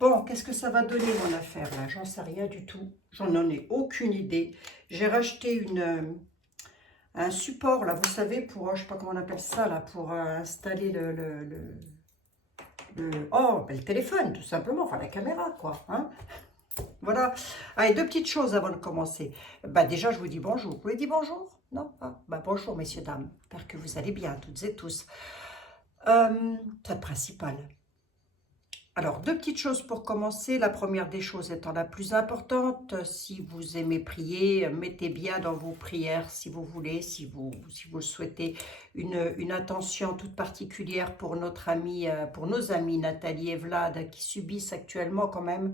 Bon, qu'est-ce que ça va donner mon affaire là? J'en sais rien du tout. J'en ai aucune idée. J'ai racheté un support là, vous savez, pour, je sais pas comment on appelle ça là, pour installer le téléphone tout simplement, enfin la caméra quoi. Hein. Voilà. Allez, deux petites choses avant de commencer. Bah déjà, je vous dis bonjour. Vous voulez dire bonjour? Non? Ah, bah bonjour messieurs, dames. J'espère que vous allez bien, toutes et tous. C'est le principal. Alors, deux petites choses pour commencer. La première des choses étant la plus importante, si vous aimez prier, mettez bien dans vos prières, si vous voulez, si vous le souhaitez, une attention toute particulière pour pour nos amis Nathalie et Vlad, qui subissent actuellement quand même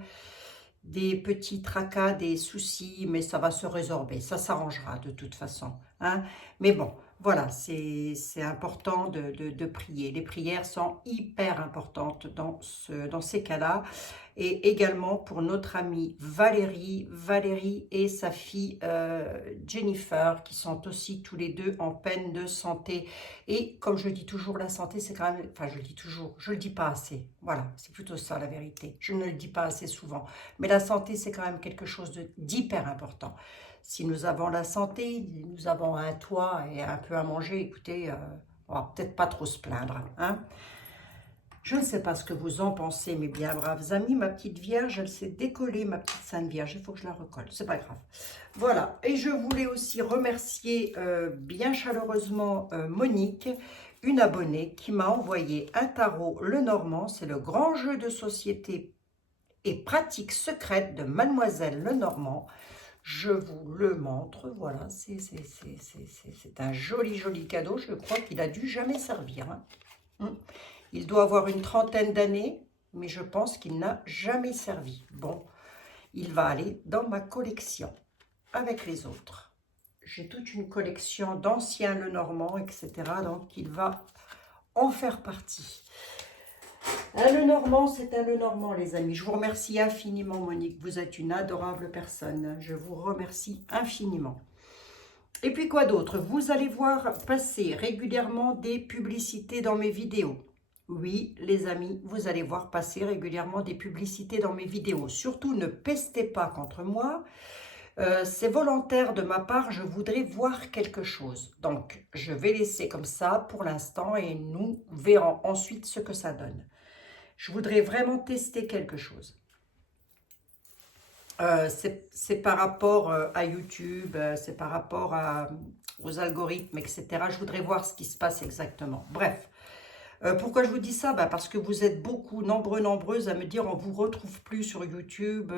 des petits tracas, des soucis, mais ça va se résorber, ça s'arrangera de toute façon. Hein. Mais bon, voilà, c'est important de prier. Les prières sont hyper importantes dans ces cas-là. Et également pour notre amie Valérie et sa fille Jennifer, qui sont aussi tous les deux en peine de santé. Et comme je dis toujours, la santé, c'est quand même... Enfin, je le dis toujours, je le dis pas assez. Voilà, c'est plutôt ça la vérité. Je ne le dis pas assez souvent. Mais la santé, c'est quand même quelque chose d'hyper important. Si nous avons la santé, nous avons un toit et un peu à manger, écoutez, on va peut-être pas trop se plaindre. Hein. Je ne sais pas ce que vous en pensez, mes bien braves amis. Ma petite Vierge, elle s'est décollée, ma petite Sainte Vierge. Il faut que je la recolle, c'est pas grave. Voilà, et je voulais aussi remercier bien chaleureusement Monique, une abonnée qui m'a envoyé un tarot Lenormand. C'est le grand jeu de société et pratique secrète de Mademoiselle Lenormand. Je vous le montre, voilà, c'est un joli cadeau. Je crois qu'il a dû jamais servir. Hein. Il doit avoir une trentaine d'années, mais je pense qu'il n'a jamais servi. Bon, il va aller dans ma collection avec les autres. J'ai toute une collection d'anciens Lenormand, etc. Donc, il va en faire partie. Un Lenormand, c'est un Lenormand, les amis. Je vous remercie infiniment, Monique. Vous êtes une adorable personne. Je vous remercie infiniment. Et puis, quoi d'autre? Vous allez voir passer régulièrement des publicités dans mes vidéos. Oui, les amis, vous allez voir passer régulièrement des publicités dans mes vidéos. Surtout, ne pestez pas contre moi. C'est volontaire de ma part, je voudrais voir quelque chose. Donc, je vais laisser comme ça pour l'instant et nous verrons ensuite ce que ça donne. Je voudrais vraiment tester quelque chose. C'est par rapport à YouTube, c'est par rapport aux algorithmes, etc. Je voudrais voir ce qui se passe exactement. Bref. Pourquoi je vous dis ça? Bah parce que vous êtes beaucoup, nombreuses à me dire on ne vous retrouve plus sur YouTube.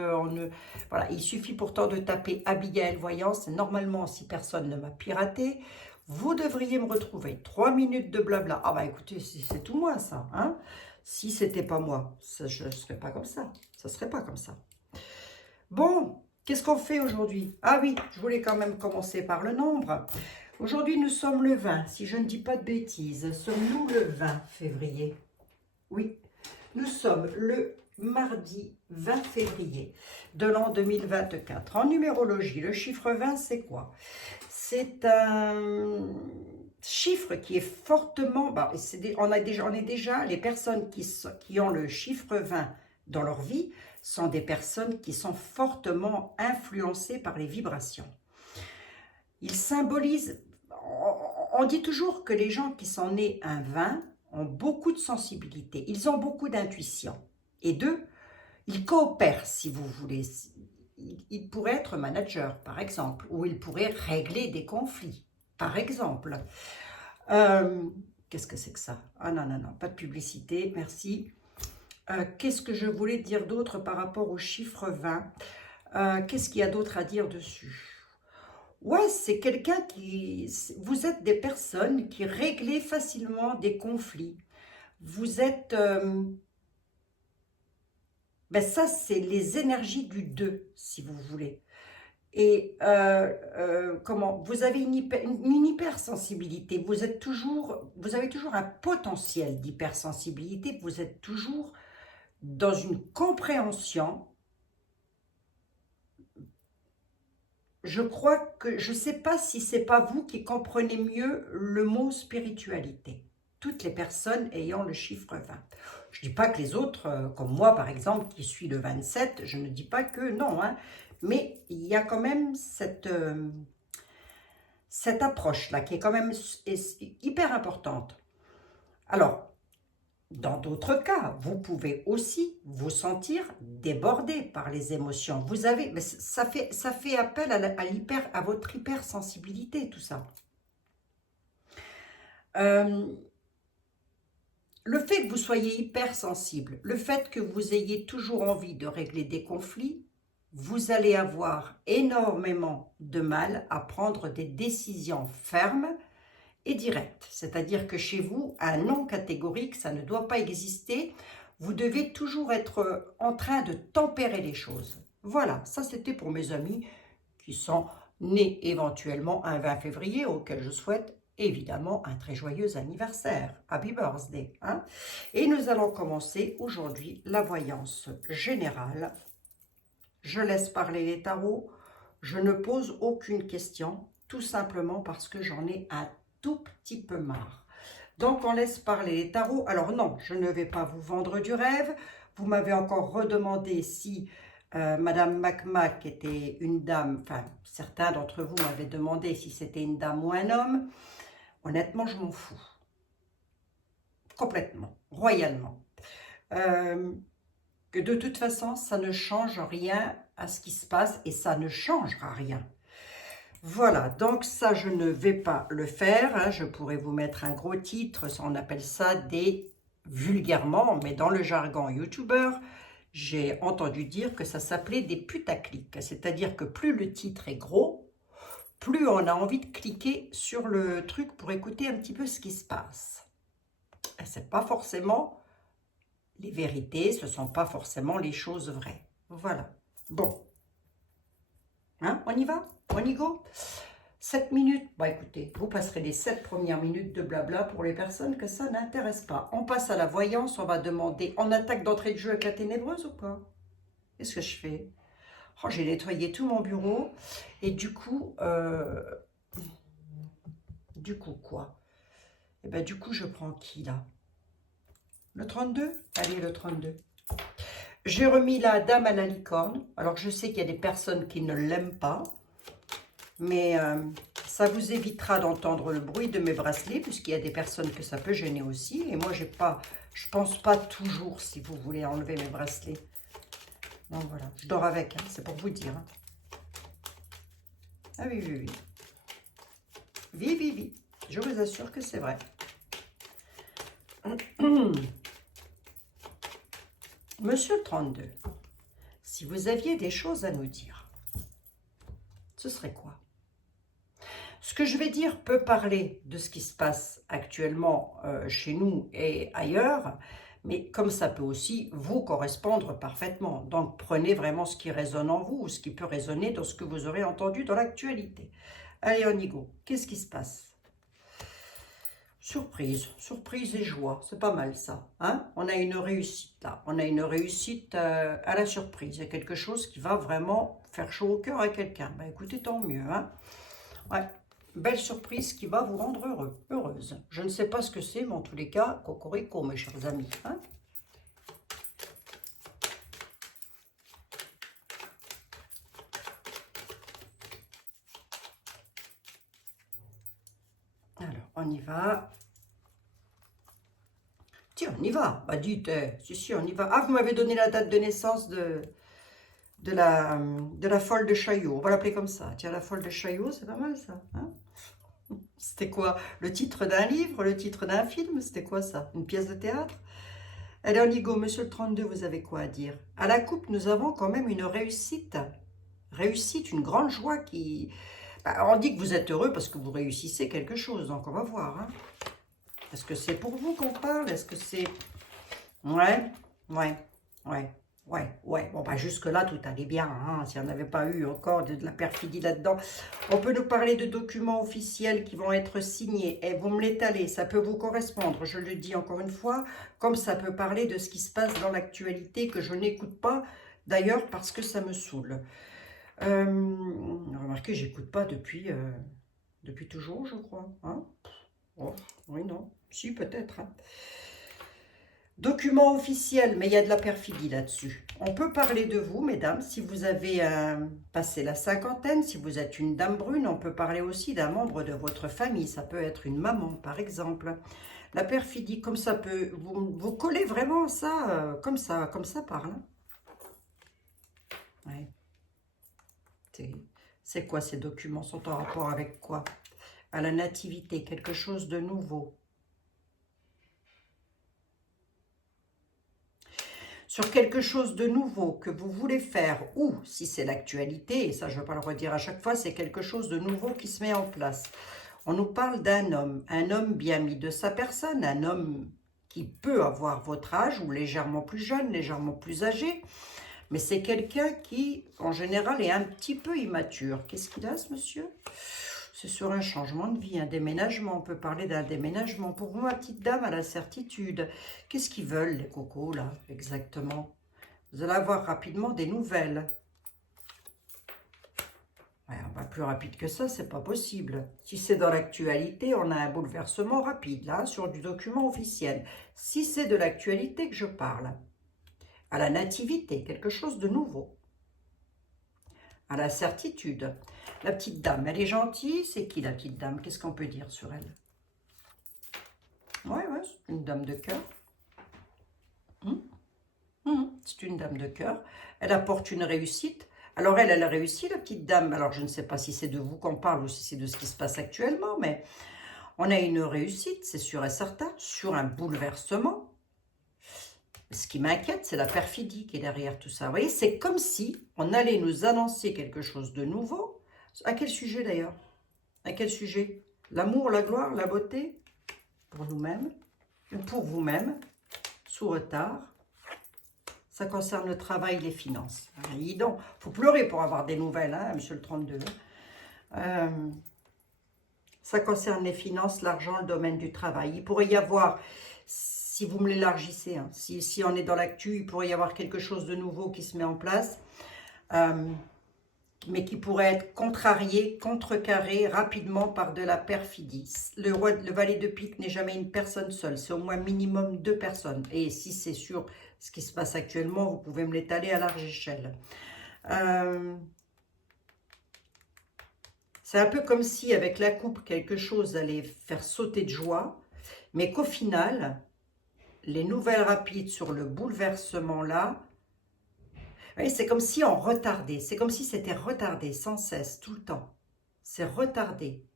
Voilà. Il suffit pourtant de taper Abigail Voyance. Normalement, si personne ne m'a piraté, vous devriez me retrouver. 3 minutes de blabla. Ah bah écoutez, c'est tout moi ça. Hein, si c'était pas moi, je ne serais pas comme ça. Ça ne serait pas comme ça. Bon, qu'est-ce qu'on fait aujourd'hui? Ah oui, je voulais quand même commencer par le nombre. Aujourd'hui, nous sommes le 20, si je ne dis pas de bêtises. Sommes-nous le 20 février? Oui, nous sommes le mardi 20 février de l'an 2024. En numérologie, le chiffre 20, c'est quoi? C'est un chiffre qui est fortement... Bah, on est déjà les personnes qui ont le chiffre 20 dans leur vie sont des personnes qui sont fortement influencées par les vibrations. Il symbolise... On dit toujours que les gens qui sont nés un 20 ont beaucoup de sensibilité, ils ont beaucoup d'intuition. Et deux, ils coopèrent, si vous voulez. Ils pourraient être managers, par exemple, ou ils pourraient régler des conflits, par exemple. Qu'est-ce que c'est que ça? Ah non, pas de publicité, merci. Qu'est-ce que je voulais dire d'autre par rapport au chiffre 20? Qu'est-ce qu'il y a d'autre à dire dessus? Ouais, c'est quelqu'un qui... Vous êtes des personnes qui réglent facilement des conflits. Vous êtes... ben ça, c'est les énergies du 2, si vous voulez. Et comment? Vous avez une hypersensibilité. Vous avez toujours un potentiel d'hypersensibilité. Vous êtes toujours dans une compréhension. Je crois que, je ne sais pas si c'est pas vous qui comprenez mieux le mot spiritualité. toutes les personnes ayant le chiffre 20. Je ne dis pas que les autres, comme moi par exemple, qui suis le 27, je ne dis pas que non, hein, mais il y a quand même cette approche-là qui est quand même hyper importante. Alors, dans d'autres cas, vous pouvez aussi vous sentir débordé par les émotions. Vous avez, mais ça fait appel à votre hypersensibilité, tout ça. Le fait que vous soyez hypersensible, le fait que vous ayez toujours envie de régler des conflits, vous allez avoir énormément de mal à prendre des décisions fermes et directes. C'est-à-dire que chez vous, un non catégorique, ça ne doit pas exister. Vous devez toujours être en train de tempérer les choses. Voilà, ça c'était pour mes amis qui sont nés éventuellement un 20 février, auquel je souhaite évidemment un très joyeux anniversaire. Happy birthday, hein? Et nous allons commencer aujourd'hui la voyance générale. Je laisse parler les tarots. Je ne pose aucune question, tout simplement parce que j'en ai un tout petit peu marre. Donc, on laisse parler les tarots. Alors non, je ne vais pas vous vendre du rêve. Vous m'avez encore redemandé si Madame Macmac était une dame. Enfin, certains d'entre vous m'avaient demandé si c'était une dame ou un homme. Honnêtement, je m'en fous. Complètement, royalement. Que de toute façon, ça ne change rien à ce qui se passe et ça ne changera rien. Voilà, donc ça, je ne vais pas le faire. Hein. Je pourrais vous mettre un gros titre, on appelle ça des vulgairement, mais dans le jargon youtubeur, j'ai entendu dire que ça s'appelait des putaclics. C'est-à-dire que plus le titre est gros, plus on a envie de cliquer sur le truc pour écouter un petit peu ce qui se passe. Et c'est pas forcément les vérités, ce ne sont pas forcément les choses vraies. Voilà. Bon. Hein, on y va? On y go? 7 minutes. Bon, écoutez, vous passerez les 7 premières minutes de blabla pour les personnes que ça n'intéresse pas. On passe à la voyance, on va demander, on attaque d'entrée de jeu avec la ténébreuse ou pas? Qu'est-ce que je fais? Oh, j'ai nettoyé tout mon bureau et du coup quoi? Eh ben, du coup, je prends qui là? Le 32? Allez, le 32. J'ai remis la dame à la licorne. Alors, je sais qu'il y a des personnes qui ne l'aiment pas. Mais ça vous évitera d'entendre le bruit de mes bracelets, puisqu'il y a des personnes que ça peut gêner aussi. Et moi, je pense pas toujours, si vous voulez, enlever mes bracelets. Donc voilà, je dors avec, hein, c'est pour vous dire. Hein. Ah oui, oui, oui. Oui, oui, oui. Je vous assure que c'est vrai. Monsieur le 32, si vous aviez des choses à nous dire, ce serait quoi? Ce que je vais dire peut parler de ce qui se passe actuellement chez nous et ailleurs, mais comme ça peut aussi vous correspondre parfaitement. Donc prenez vraiment ce qui résonne en vous ou ce qui peut résonner dans ce que vous aurez entendu dans l'actualité. Allez, on y go. Qu'est-ce qui se passe? Surprise, surprise et joie, c'est pas mal ça. Hein? On a une réussite là, on a une réussite à la surprise. Il y a quelque chose qui va vraiment faire chaud au cœur à quelqu'un. Ben écoutez, tant mieux. Hein? Ouais, belle surprise qui va vous rendre heureux, heureuse. Je ne sais pas ce que c'est, mais en tous les cas, cocorico mes chers amis. Hein? Alors, on y va. Tiens, on y va. Bah dites, si, on y va. Ah, vous m'avez donné la date de naissance de la folle de Chaillot. On va l'appeler comme ça. Tiens, la folle de Chaillot, c'est pas mal ça. Hein? C'était quoi? Le titre d'un livre? Le titre d'un film? C'était quoi ça? Une pièce de théâtre? Allez, on y go. Monsieur le 32, vous avez quoi à dire? À la coupe, nous avons quand même une réussite. Réussite, une grande joie qui... Bah, on dit que vous êtes heureux parce que vous réussissez quelque chose. Donc, on va voir. Hein? Est-ce que c'est pour vous qu'on parle? Est-ce que c'est... Ouais. Bon, bah jusque-là, tout allait bien. Hein, s'il n'y en avait pas eu encore de la perfidie là-dedans. On peut nous parler de documents officiels qui vont être signés. Et vous me l'étalez, ça peut vous correspondre. Je le dis encore une fois, comme ça peut parler de ce qui se passe dans l'actualité que je n'écoute pas, d'ailleurs, parce que ça me saoule. Remarquez, j'écoute pas depuis toujours, je crois. Hein? Oh, oui, non. Si, peut-être. Hein. Document officiel, mais il y a de la perfidie là-dessus. On peut parler de vous, mesdames, si vous avez passé la cinquantaine, si vous êtes une dame brune, on peut parler aussi d'un membre de votre famille. Ça peut être une maman, par exemple. La perfidie, comme ça peut... Vous collez vraiment ça, comme ça parle. Hein. Ouais. C'est quoi ces documents? Sont en rapport avec quoi? À la nativité, quelque chose de nouveau. Sur quelque chose de nouveau que vous voulez faire, ou si c'est l'actualité, et ça je ne vais pas le redire à chaque fois, c'est quelque chose de nouveau qui se met en place. On nous parle d'un homme bien mis de sa personne, un homme qui peut avoir votre âge, ou légèrement plus jeune, légèrement plus âgé, mais c'est quelqu'un qui, en général, est un petit peu immature. Qu'est-ce qu'il a, ce monsieur? C'est sur un changement de vie, un déménagement. On peut parler d'un déménagement. Pour vous, ma petite dame, à la certitude. Qu'est-ce qu'ils veulent, les cocos, là, exactement? Vous allez avoir rapidement des nouvelles. Ouais, on va plus rapide que ça, c'est pas possible. Si c'est dans l'actualité, on a un bouleversement rapide, là, sur du document officiel. Si c'est de l'actualité que je parle, à la nativité, quelque chose de nouveau, à la certitude. La petite dame, elle est gentille. C'est qui la petite dame? Qu'est-ce qu'on peut dire sur elle? Ouais, c'est une dame de cœur. C'est une dame de cœur. Elle apporte une réussite. Alors elle a réussi, la petite dame. Alors je ne sais pas si c'est de vous qu'on parle ou si c'est de ce qui se passe actuellement, mais on a une réussite, c'est sûr et certain, sur un bouleversement. Ce qui m'inquiète, c'est la perfidie qui est derrière tout ça. Vous voyez, c'est comme si on allait nous annoncer quelque chose de nouveau. À quel sujet d'ailleurs? À quel sujet? L'amour, la gloire, la beauté? Pour nous-mêmes, ou pour vous-même, sous retard. Ça concerne le travail, les finances. Il faut pleurer pour avoir des nouvelles, hein, monsieur le 32. Ça concerne les finances, l'argent, le domaine du travail. Il pourrait y avoir... Si vous me l'élargissez, hein, si on est dans l'actu, il pourrait y avoir quelque chose de nouveau qui se met en place, mais qui pourrait être contrarié, contrecarré rapidement par de la perfidie. Le valet de pique n'est jamais une personne seule, c'est au moins minimum 2 personnes. Et si c'est sur ce qui se passe actuellement, vous pouvez me l'étaler à large échelle. C'est un peu comme si avec la coupe, quelque chose allait faire sauter de joie, mais qu'au final... Les nouvelles rapides sur le bouleversement là, c'est comme si on retardait, c'est comme si c'était retardé sans cesse, tout le temps. C'est retardé.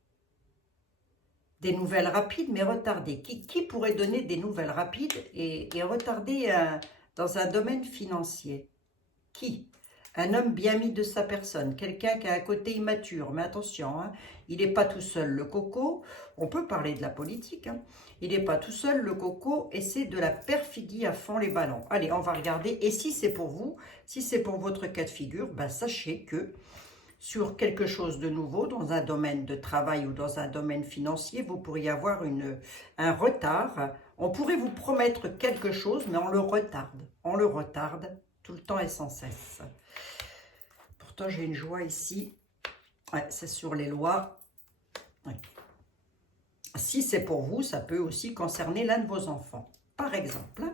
Des nouvelles rapides, mais retardées. Qui pourrait donner des nouvelles rapides et retardées dans un domaine financier? Qui? Un homme bien mis de sa personne, quelqu'un qui a un côté immature. Mais attention, hein, il n'est pas tout seul, le coco. On peut parler de la politique. Hein. Il n'est pas tout seul, le coco, et c'est de la perfidie à fond les ballons. Allez, on va regarder. Et si c'est pour vous, si c'est pour votre cas de figure, ben sachez que sur quelque chose de nouveau, dans un domaine de travail ou dans un domaine financier, vous pourriez avoir un retard. On pourrait vous promettre quelque chose, mais on le retarde. On le retarde tout le temps et sans cesse. Pourtant, j'ai une joie ici. Ouais, c'est sur les lois. Ouais. Si c'est pour vous, ça peut aussi concerner l'un de vos enfants. Par exemple,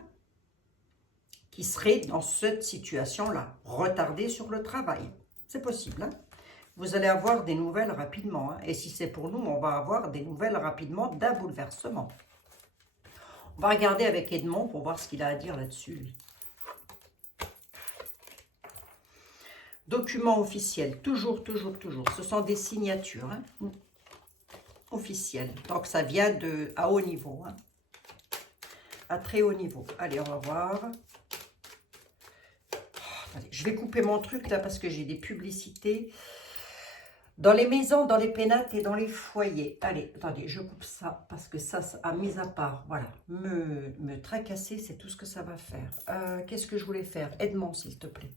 qui serait dans cette situation-là, retardé sur le travail. C'est possible. Hein? Vous allez avoir des nouvelles rapidement. Hein? Et si c'est pour nous, on va avoir des nouvelles rapidement d'un bouleversement. On va regarder avec Edmond pour voir ce qu'il a à dire là-dessus, lui. Document officiel, toujours. Ce sont des signatures hein, officielles. Donc, ça vient à haut niveau. Hein, à très haut niveau. Allez, on va voir. Oh, attendez, je vais couper mon truc là parce que j'ai des publicités. Dans les maisons, dans les pénates et dans les foyers. Allez, attendez, je coupe ça parce que ça, à mis à part, voilà, me tracasser, c'est tout ce que ça va faire. Qu'est-ce que je voulais faire? Aide-moi, s'il te plaît.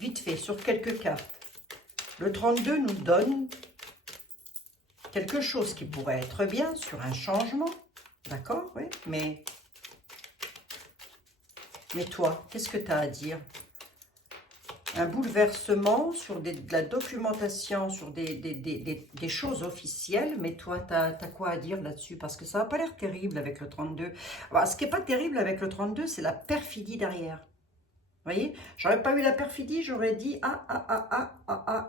Vite fait, sur quelques cartes. Le 32 nous donne quelque chose qui pourrait être bien sur un changement. D'accord, oui, mais toi, qu'est-ce que tu as à dire? Un bouleversement sur de la documentation, sur des choses officielles. Mais toi, tu as quoi à dire là-dessus? Parce que ça n'a pas l'air terrible avec le 32. Alors, ce qui n'est pas terrible avec le 32, c'est la perfidie derrière. Vous voyez? J'aurais pas eu la perfidie, j'aurais dit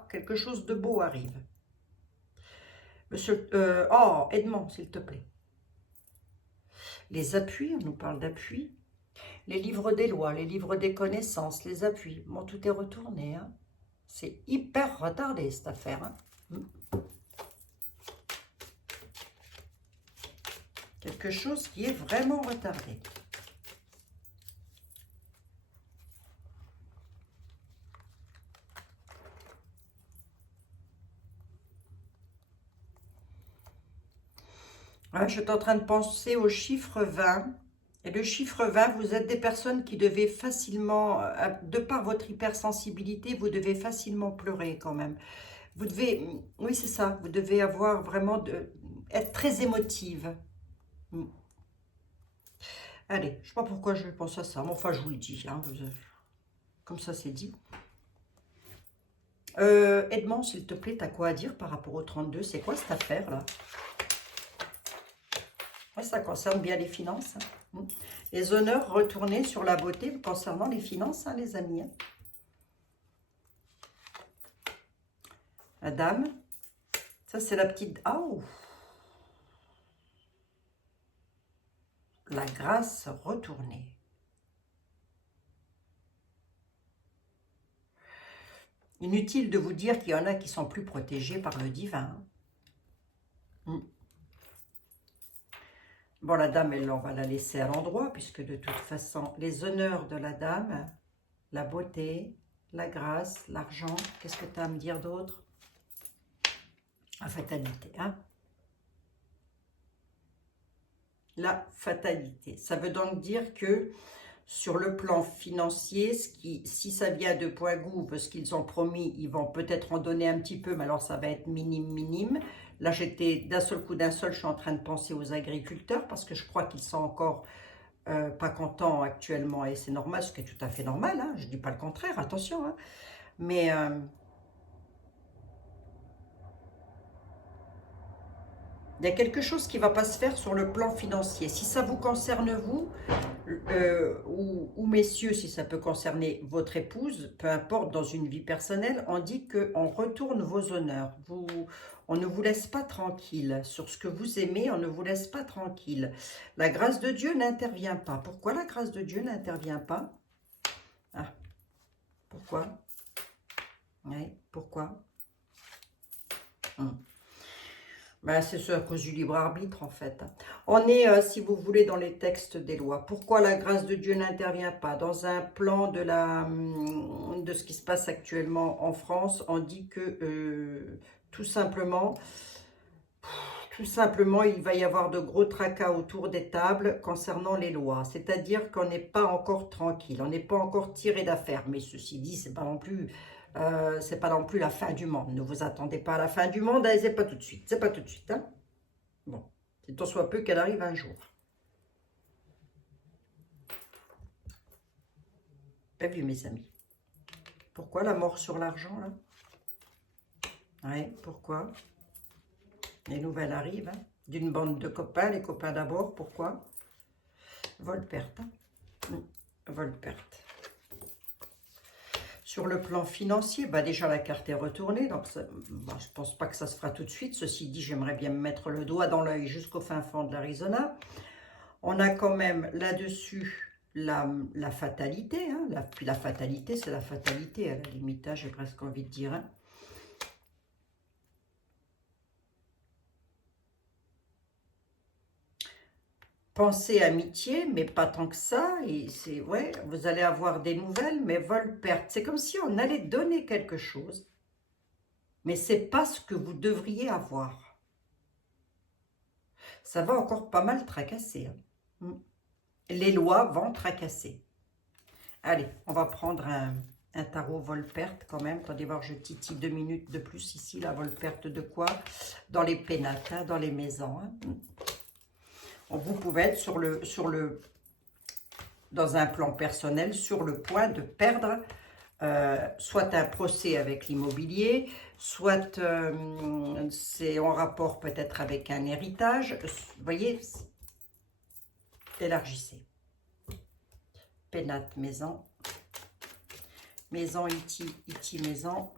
quelque chose de beau arrive. Monsieur, oh, Edmond, s'il te plaît. Les appuis, on nous parle d'appui. Les livres des lois, les livres des connaissances, les appuis. Bon, tout est retourné. Hein. C'est hyper retardé, cette affaire. Hein. Quelque chose qui est vraiment retardé. Ouais, je suis en train de penser au chiffre 20. Et le chiffre 20, vous êtes des personnes qui devez facilement, de par votre hypersensibilité, vous devez facilement pleurer quand même. Vous devez, oui c'est ça, vous devez avoir vraiment, être très émotive. Allez, je ne sais pas pourquoi je pense à ça, mais enfin je vous le dis, hein, comme ça c'est dit. Edmond, s'il te plaît, tu as quoi à dire par rapport au 32? C'est quoi cette affaire-là? Ouais, ça concerne bien les finances. Hein. Les honneurs retournés sur la beauté concernant les finances, hein, les amis. Hein. La dame. Ça, c'est la petite... Oh! La grâce retournée. Inutile de vous dire qu'il y en a qui sont plus protégés par le divin. Hein. Bon, la dame, elle, on va la laisser à l'endroit, puisque de toute façon, les honneurs de la dame, la beauté, la grâce, l'argent, qu'est-ce que tu as à me dire d'autre? La fatalité, hein? La fatalité. Ça veut donc dire que sur le plan financier, si ça vient de Poigoux, ce qu'ils ont promis, ils vont peut-être en donner un petit peu, mais alors ça va être minime, minime. Là, j'étais d'un seul coup, je suis en train de penser aux agriculteurs parce que je crois qu'ils sont encore pas contents actuellement et c'est normal, ce qui est tout à fait normal. Hein, je ne dis pas le contraire, attention. Hein, mais il y a quelque chose qui ne va pas se faire sur le plan financier. Si ça vous concerne vous, ou messieurs, si ça peut concerner votre épouse, peu importe, dans une vie personnelle, on dit qu'on retourne vos honneurs. On ne vous laisse pas tranquille. Sur ce que vous aimez, on ne vous laisse pas tranquille. La grâce de Dieu n'intervient pas. Pourquoi la grâce de Dieu n'intervient pas? Ah, pourquoi? Oui, pourquoi? Ben, c'est à cause du libre arbitre, en fait. On est, si vous voulez, dans les textes des lois. Pourquoi la grâce de Dieu n'intervient pas? Dans un plan de ce qui se passe actuellement en France, on dit que tout simplement, il va y avoir de gros tracas autour des tables concernant les lois. C'est-à-dire qu'on n'est pas encore tranquille, on n'est pas encore tiré d'affaire. Mais ceci dit, c'est pas non plus la fin du monde. Ne vous attendez pas à la fin du monde, c'est pas tout de suite. C'est pas tout de suite. Hein. Bon, c'est tant soit peu qu'elle arrive un jour. Bien vu, mes amis. Pourquoi la mort sur l'argent, là? Oui, pourquoi? Les nouvelles arrivent, hein, d'une bande de copains, les copains d'abord, pourquoi? Vol-perte. Hein. Vol-perte. Sur le plan financier, bah déjà la carte est retournée, donc ça, bah, je ne pense pas que ça se fera tout de suite. Ceci dit, j'aimerais bien me mettre le doigt dans l'œil jusqu'au fin fond de l'Arizona. On a quand même là-dessus la fatalité. Hein, la fatalité, c'est la fatalité à la limite, hein, j'ai presque envie de dire. Hein. Pensée, amitié, mais pas tant que ça. Et c'est ouais, vous allez avoir des nouvelles, mais vol-perte. C'est comme si on allait donner quelque chose, mais c'est pas ce que vous devriez avoir. Ça va encore pas mal tracasser. Hein. Les lois vont tracasser. Allez, on va prendre un tarot vol-perte quand même. Attendez voir, je titille 2 minutes de plus ici. La vol-perte de quoi? Dans les pénates, hein, dans les maisons. Hein. Vous pouvez être dans un plan personnel, sur le point de perdre soit un procès avec l'immobilier, soit c'est en rapport peut-être avec un héritage. Vous voyez, élargissez. Pénate, maison. Maison, iti, maison.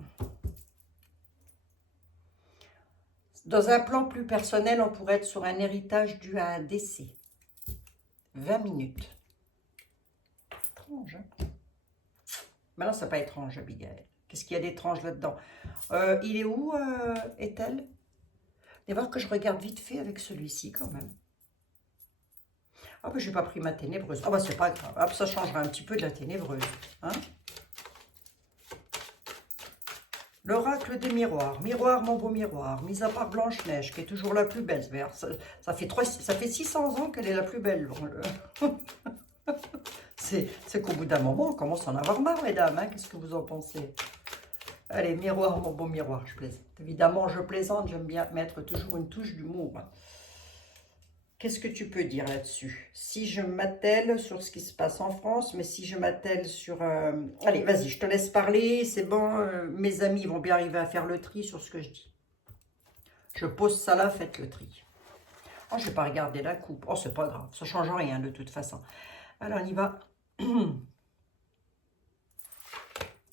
Dans un plan plus personnel, on pourrait être sur un héritage dû à un décès. 20 minutes. Étrange, hein? Maintenant, ça n'est pas étrange, Abigail. Qu'est-ce qu'il y a d'étrange là-dedans? Il est où, est-elle? Et voir que je regarde vite fait avec celui-ci, quand même. Ah, ben, je n'ai pas pris ma ténébreuse. Ah, ben, c'est pas grave. Hop, ça changera un petit peu de la ténébreuse. Hein? L'oracle des miroirs. Miroir, mon beau miroir. Mis à part Blanche-Neige, qui est toujours la plus belle. Ça fait 600 ans qu'elle est la plus belle. C'est qu'au bout d'un moment, on commence à en avoir marre, mesdames. Hein? Qu'est-ce que vous en pensez? Allez, miroir, mon beau miroir, je plaisante. Évidemment, je plaisante, j'aime bien mettre toujours une touche d'humour. Qu'est-ce que tu peux dire là-dessus? Si je m'attelle sur ce qui se passe en France, mais si je m'attelle sur... Allez, vas-y, je te laisse parler, c'est bon, mes amis vont bien arriver à faire le tri sur ce que je dis. Je pose ça là, faites le tri. Oh, je ne vais pas regarder la coupe. Oh, c'est pas grave, ça ne change rien de toute façon. Alors, on y va.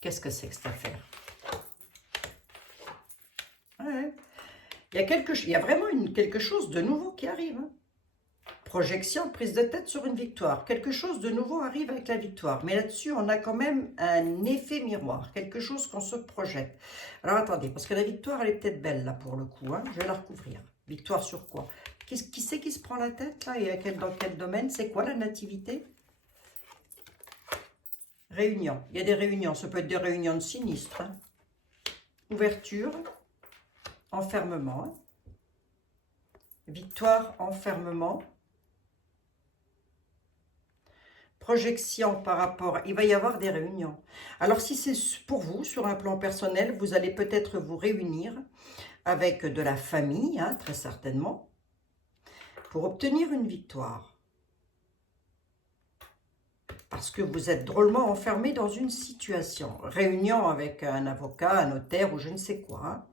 Qu'est-ce que c'est que cette affaire? Ouais. Il y a vraiment quelque chose de nouveau qui arrive. Hein. Projection, prise de tête sur une victoire. Quelque chose de nouveau arrive avec la victoire. Mais là-dessus, on a quand même un effet miroir. Quelque chose qu'on se projette. Alors, attendez, parce que la victoire, elle est peut-être belle, là, pour le coup. Hein. Je vais la recouvrir. Victoire sur quoi? Qui c'est qui se prend la tête, là? Et dans quel domaine? C'est quoi, la nativité? Réunion. Il y a des réunions. Ça peut être des réunions de sinistres. Hein. Ouverture. Enfermement. Hein. Victoire, enfermement. Projection par rapport... Il va y avoir des réunions. Alors, si c'est pour vous, sur un plan personnel, vous allez peut-être vous réunir avec de la famille, hein, très certainement, pour obtenir une victoire. Parce que vous êtes drôlement enfermé dans une situation. Réunion avec un avocat, un notaire ou je ne sais quoi. Hein.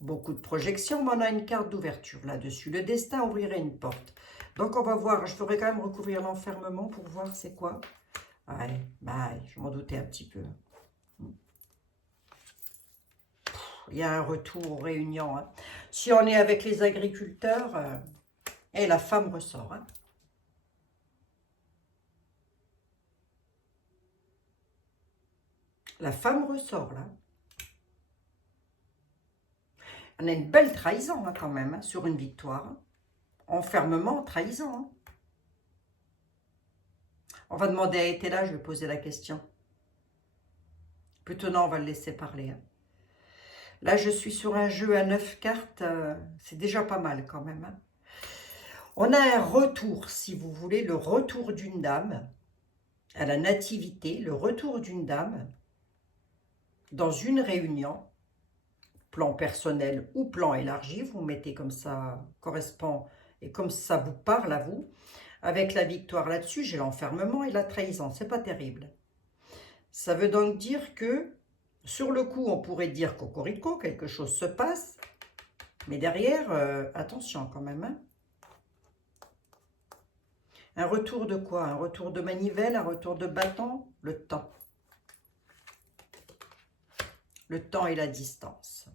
Beaucoup de projections, mais on a une carte d'ouverture là-dessus. Le destin ouvrirait une porte. Donc, on va voir. Je ferai quand même recouvrir l'enfermement pour voir c'est quoi. Ouais, bah, je m'en doutais un petit peu. Il y a un retour aux réunions. Hein. Si on est avec les agriculteurs, et la femme ressort. Hein. La femme ressort, là. On a une belle trahison, hein, quand même, hein, sur une victoire. Hein. Enfermement, trahison. Hein. On va demander à Etela, je vais poser la question. Plutôt non, on va le laisser parler. Hein. Là, je suis sur un jeu à 9 cartes. C'est déjà pas mal, quand même. Hein. On a un retour, si vous voulez, le retour d'une dame à la nativité, le retour d'une dame dans une réunion, plan personnel ou plan élargi, vous mettez comme ça correspond et comme ça vous parle à vous. Avec la victoire là-dessus, j'ai l'enfermement et la trahison, c'est pas terrible. Ça veut donc dire que, sur le coup, on pourrait dire cocorico, quelque chose se passe, mais derrière, attention quand même. Hein. Un retour de quoi? Un retour de manivelle, un retour de bâton? Le temps. Le temps et la distance.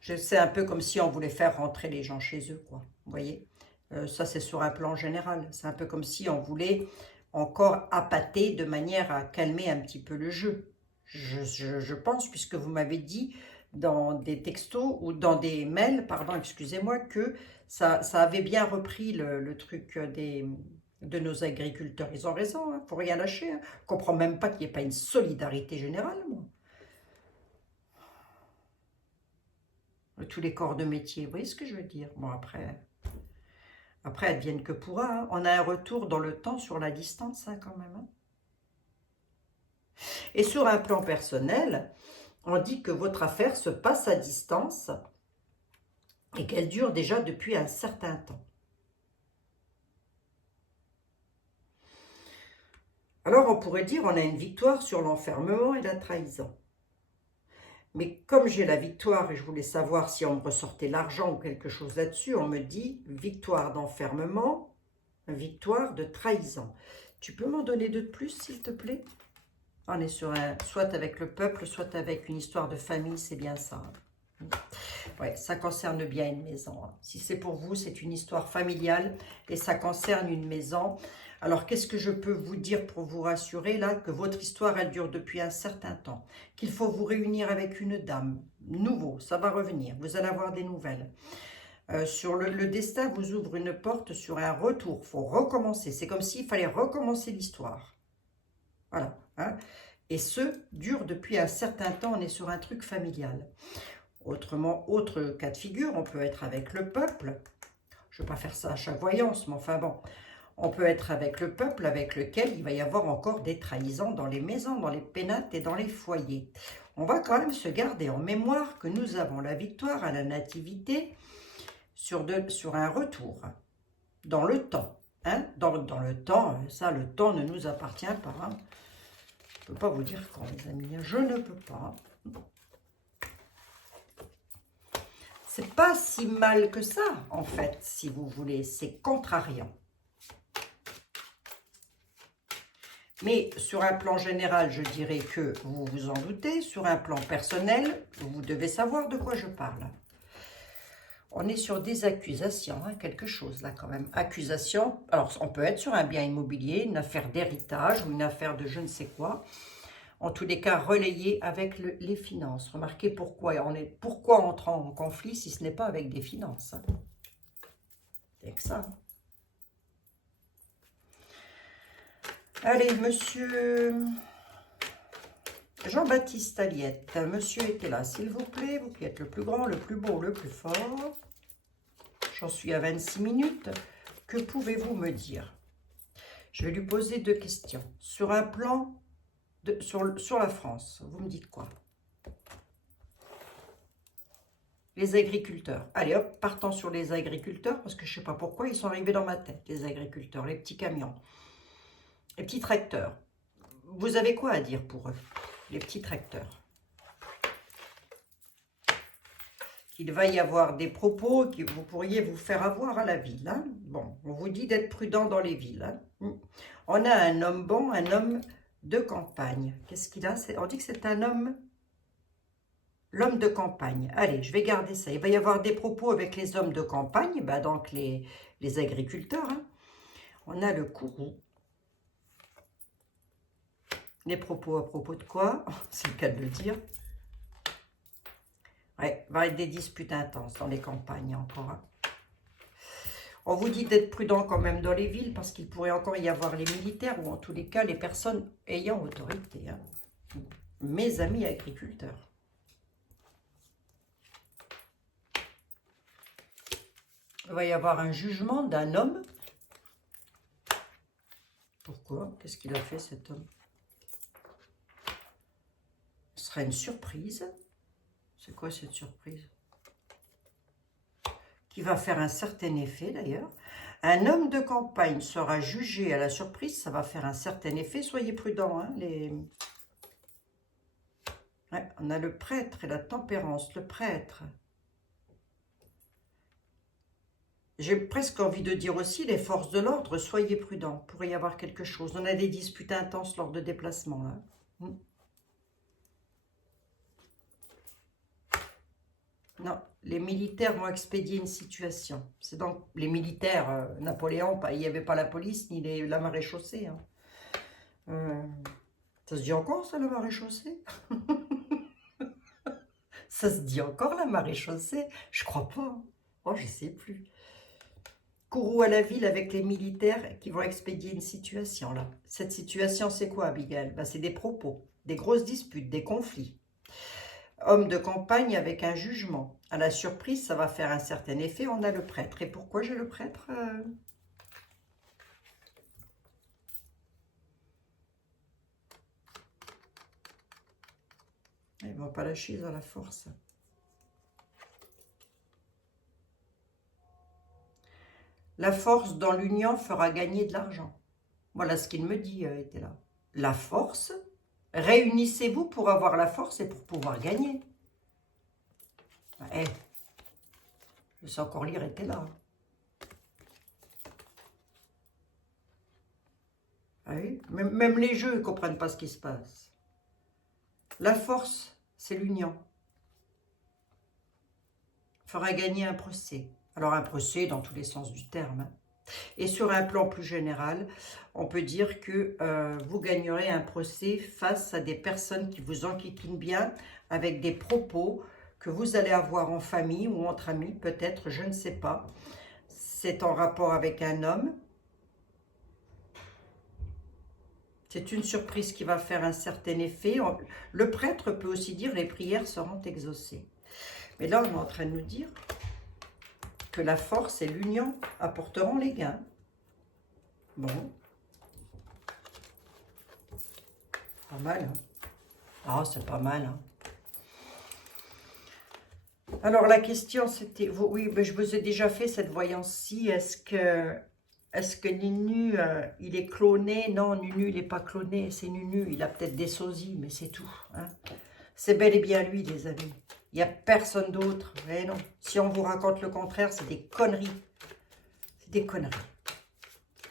C'est un peu comme si on voulait faire rentrer les gens chez eux, quoi. Vous voyez, ça, c'est sur un plan général. C'est un peu comme si on voulait encore appâter de manière à calmer un petit peu le jeu. Je pense, puisque vous m'avez dit dans des textos ou dans des mails, pardon, excusez-moi, que ça avait bien repris le truc de nos agriculteurs. Ils ont raison, il ne faut rien lâcher. Hein. Je ne comprends même pas qu'il n'y ait pas une solidarité générale, moi. Tous les corps de métier, vous voyez ce que je veux dire? Bon, après, advienne que pourra. Hein. On a un retour dans le temps sur la distance, hein, quand même. Hein. Et sur un plan personnel, on dit que votre affaire se passe à distance et qu'elle dure déjà depuis un certain temps. Alors, on pourrait dire on a une victoire sur l'enfermement et la trahison. Mais comme j'ai la victoire et je voulais savoir si on me ressortait l'argent ou quelque chose là-dessus, on me dit victoire d'enfermement, victoire de trahison. Tu peux m'en donner deux de plus, s'il te plaît? On est sur un, soit avec le peuple, soit avec une histoire de famille, c'est bien ça. Ouais, ça concerne bien une maison. Si c'est pour vous, c'est une histoire familiale et ça concerne une maison. Alors, qu'est-ce que je peux vous dire pour vous rassurer là? Que votre histoire, elle dure depuis un certain temps. Qu'il faut vous réunir avec une dame. Nouveau, ça va revenir. Vous allez avoir des nouvelles. Sur le destin vous ouvre une porte sur un retour. Il faut recommencer. C'est comme s'il fallait recommencer l'histoire. Voilà. Hein? Et ce, dure depuis un certain temps. On est sur un truc familial. Autrement, autre cas de figure, on peut être avec le peuple. Je ne vais pas faire ça à chaque voyance, mais enfin bon. On peut être avec le peuple avec lequel il va y avoir encore des trahisons dans les maisons, dans les pénates et dans les foyers. On va quand même se garder en mémoire que nous avons la victoire à la nativité sur un retour, dans le temps. Hein? Dans le temps, ça, le temps ne nous appartient pas. Hein? Je ne peux pas vous dire quand, les amis, je ne peux pas. C'est pas si mal que ça, en fait, si vous voulez. C'est contrariant. Mais sur un plan général, je dirais que vous vous en doutez. Sur un plan personnel, vous devez savoir de quoi je parle. On est sur des accusations, hein, quelque chose là quand même. Accusation, alors on peut être sur un bien immobilier, une affaire d'héritage ou une affaire de je ne sais quoi. En tous les cas, relayé avec les finances. Remarquez pourquoi on entre en conflit si ce n'est pas avec des finances. Hein. C'est que ça. Hein. Allez, monsieur Jean-Baptiste Aliette, monsieur était là, s'il vous plaît, vous qui êtes le plus grand, le plus beau, le plus fort. J'en suis à 26 minutes. Que pouvez-vous me dire? Je vais lui poser deux questions. Sur un plan, sur la France, vous me dites quoi? Les agriculteurs. Allez hop, partons sur les agriculteurs, parce que je ne sais pas pourquoi, ils sont arrivés dans ma tête, les agriculteurs, les petits camions. Les petits tracteurs, vous avez quoi à dire pour eux, les petits tracteurs? Il va y avoir des propos que vous pourriez vous faire avoir à la ville. Hein? Bon, on vous dit d'être prudent dans les villes. Hein? On a un homme bon, un homme de campagne. Qu'est-ce qu'il a? On dit que c'est un homme, l'homme de campagne. Allez, je vais garder ça. Il va y avoir des propos avec les hommes de campagne, bah donc les agriculteurs. Hein? On a le courroux. Les propos à propos de quoi? C'est le cas de le dire. Ouais, il va y avoir des disputes intenses dans les campagnes encore. Hein. On vous dit d'être prudent quand même dans les villes parce qu'il pourrait encore y avoir les militaires ou en tous les cas les personnes ayant autorité. Hein. Mes amis agriculteurs. Il va y avoir un jugement d'un homme. Pourquoi? Qu'est-ce qu'il a fait cet homme? Ce serait une surprise. C'est quoi cette surprise? Qui va faire un certain effet d'ailleurs. Un homme de campagne sera jugé à la surprise, ça va faire un certain effet. Soyez prudents. Hein, ouais, on a le prêtre et la tempérance. Le prêtre. J'ai presque envie de dire aussi les forces de l'ordre, soyez prudents. Il pourrait y avoir quelque chose. On a des disputes intenses lors de déplacements. Là. Non, les militaires vont expédier une situation. C'est donc les militaires, Napoléon, il n'y avait pas la police ni la maréchaussée. Hein. Ça se dit encore ça, la maréchaussée? Ça se dit encore la maréchaussée? Je crois pas. Hein. Oh, je sais plus. Courroux à la ville avec les militaires qui vont expédier une situation là. Cette situation, c'est quoi, Abigail? Ben, c'est des propos, des grosses disputes, des conflits. Homme de campagne avec un jugement. À la surprise, ça va faire un certain effet. On a le prêtre. Et pourquoi j'ai le prêtre? Ils ne vont pas lâcher dans la force. La force dans l'union fera gagner de l'argent. Voilà ce qu'il me dit, était là. la force. Réunissez-vous pour avoir la force et pour pouvoir gagner. Eh, je sais encore lire, était là. Ah oui, même les jeux ne comprennent pas ce qui se passe. La force, c'est l'union. Fera gagner un procès. Alors un procès dans tous les sens du terme. Hein. Et sur un plan plus général, on peut dire que vous gagnerez un procès face à des personnes qui vous enquiquinent bien, avec des propos que vous allez avoir en famille ou entre amis, peut-être, je ne sais pas. C'est en rapport avec un homme. C'est une surprise qui va faire un certain effet. Le prêtre peut aussi dire les prières seront exaucées. Mais là, on est en train de nous dire que la force et l'union apporteront les gains. Bon. Pas mal. Hein? Ah, c'est pas mal. Hein? Alors, la question, c'était... Oui, mais je vous ai déjà fait cette voyance-ci. Est-ce que Nunu, il est cloné? Non, Nunu, il n'est pas cloné. C'est Nunu. Il a peut-être des sosies, mais c'est tout. Hein? C'est bel et bien lui, les amis. Il n'y a personne d'autre. Mais non. Si on vous raconte le contraire, c'est des conneries. C'est des conneries.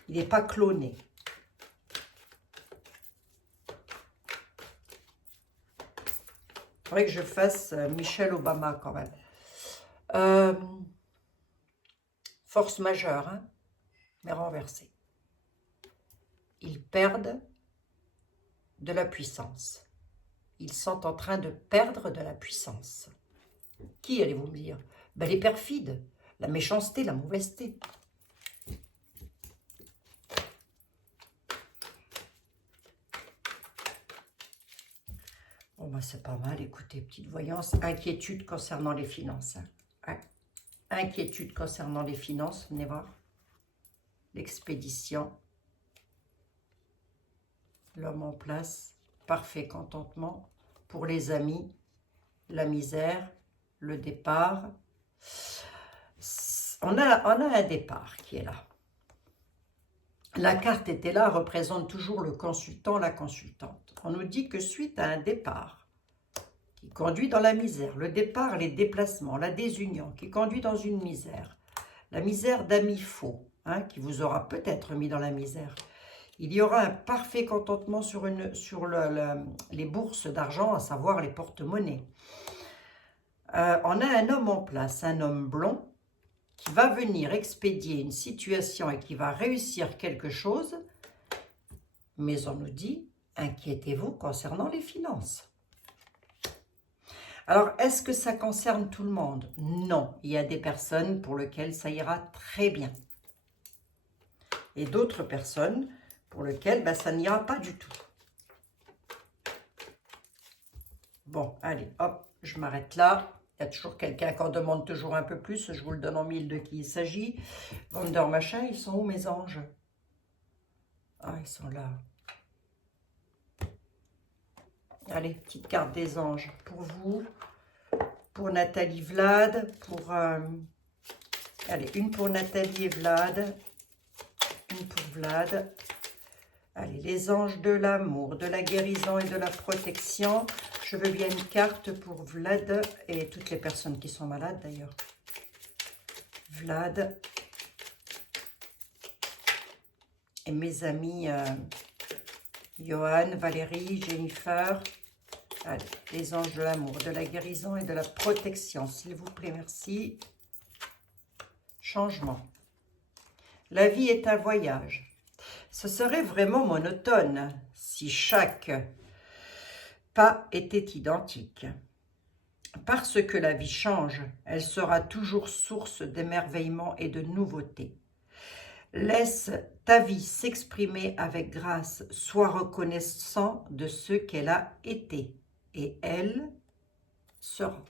Il n'est pas cloné. Il faudrait que je fasse Michelle Obama quand même. Force majeure, hein, mais renversée. Ils perdent de la puissance. Ils sont en train de perdre de la puissance. Qui allez-vous me dire? Ben, les perfides, la méchanceté, la mauvaiseté. Bon, ben, c'est pas mal. Écoutez, petite voyance. Inquiétude concernant les finances. Hein. Inquiétude concernant les finances. Venez voir. L'expédition. L'homme en place. Parfait contentement. Pour les amis. La misère. Le départ. On a un départ qui est là. La carte était là, représente toujours le consultant, la consultante. On nous dit que suite à un départ qui conduit dans la misère, le départ, les déplacements, la désunion qui conduit dans une misère, la misère d'amis faux, hein, qui vous aura peut-être mis dans la misère. Il y aura un parfait contentement sur les bourses d'argent, à savoir les porte-monnaies. On a un homme en place, un homme blond, qui va venir expédier une situation et qui va réussir quelque chose, mais on nous dit, inquiétez-vous concernant les finances. Alors, est-ce que ça concerne tout le monde? Non, il y a des personnes pour lesquelles ça ira très bien. Et d'autres personnes pour lesquelles ça n'ira pas du tout. Bon, allez, hop, je m'arrête là. Il y a toujours quelqu'un qui en demande toujours un peu plus. Je vous le donne en mille de qui il s'agit. Wonder machin, ils sont où mes anges? Ah, ils sont là. Allez, petite carte des anges pour vous. Pour Nathalie Vlad. Allez, une pour Nathalie et Vlad. Une pour Vlad. Allez, les anges de l'amour, de la guérison et de la protection. Je veux bien une carte pour Vlad et toutes les personnes qui sont malades d'ailleurs. Vlad. Et mes amis Johan, Valérie, Jennifer. Allez, les anges de l'amour, de la guérison et de la protection. S'il vous plaît, merci. Changement. La vie est un voyage. Ce serait vraiment monotone si chaque pas était identique. Parce que la vie change, elle sera toujours source d'émerveillement et de nouveauté. Laisse ta vie s'exprimer avec grâce, sois reconnaissant de ce qu'elle a été et elle sera.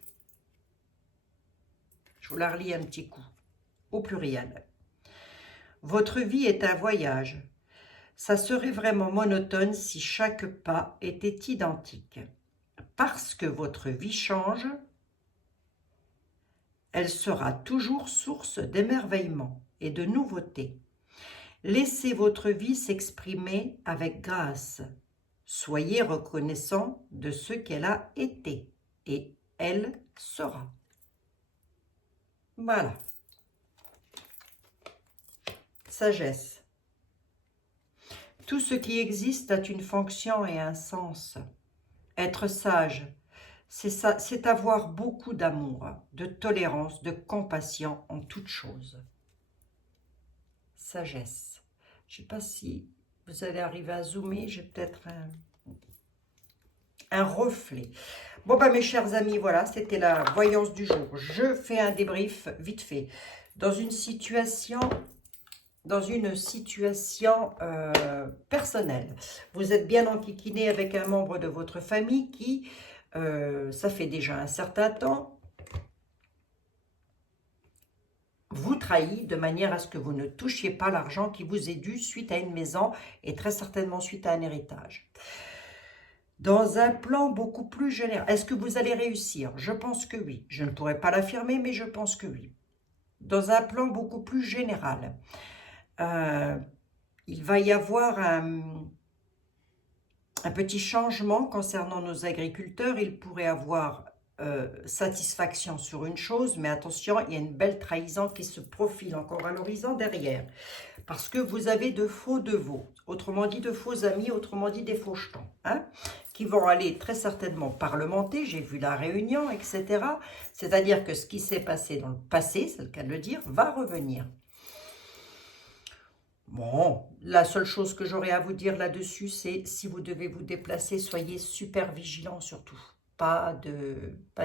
Je vous la relis un petit coup, au pluriel. Votre vie est un voyage. Ça serait vraiment monotone si chaque pas était identique. Parce que votre vie change, elle sera toujours source d'émerveillement et de nouveauté. Laissez votre vie s'exprimer avec grâce. Soyez reconnaissant de ce qu'elle a été et elle sera. Voilà. Sagesse. Tout ce qui existe a une fonction et un sens. Être sage, c'est avoir beaucoup d'amour, de tolérance, de compassion en toutes choses. Sagesse. Je ne sais pas si vous allez arriver à zoomer, j'ai peut-être un reflet. Bon, ben, mes chers amis, voilà, c'était la voyance du jour. Je fais un débrief vite fait. Dans une situation personnelle, vous êtes bien enquiquiné avec un membre de votre famille qui, ça fait déjà un certain temps, vous trahit de manière à ce que vous ne touchiez pas l'argent qui vous est dû suite à une maison et très certainement suite à un héritage. Dans un plan beaucoup plus général, est-ce que vous allez réussir? Je pense que oui. Je ne pourrais pas l'affirmer, mais je pense que oui. Dans un plan beaucoup plus général, il va y avoir un petit changement concernant nos agriculteurs. Ils pourraient avoir satisfaction sur une chose, mais attention, il y a une belle trahison qui se profile encore à l'horizon derrière. Parce que vous avez de faux devots, autrement dit de faux amis, autrement dit des faux jetons, hein, qui vont aller très certainement parlementer, j'ai vu la réunion, etc. C'est-à-dire que ce qui s'est passé dans le passé, c'est le cas de le dire, va revenir. Bon, la seule chose que j'aurais à vous dire là-dessus, c'est si vous devez vous déplacer, soyez super vigilants surtout. Pas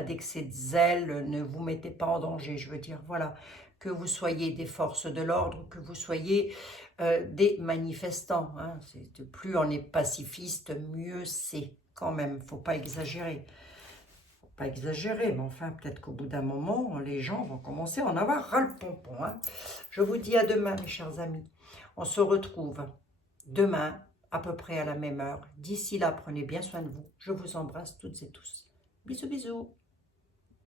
d'excès de zèle, ne vous mettez pas en danger, je veux dire, voilà. Que vous soyez des forces de l'ordre, que vous soyez des manifestants. Hein. Plus on est pacifiste, mieux c'est quand même. Faut pas exagérer. Faut pas exagérer, mais enfin, peut-être qu'au bout d'un moment, les gens vont commencer à en avoir ras-le-pompon. Hein. Je vous dis à demain, mes chers amis. On se retrouve demain, à peu près à la même heure. D'ici là, prenez bien soin de vous. Je vous embrasse toutes et tous. Bisous, bisous.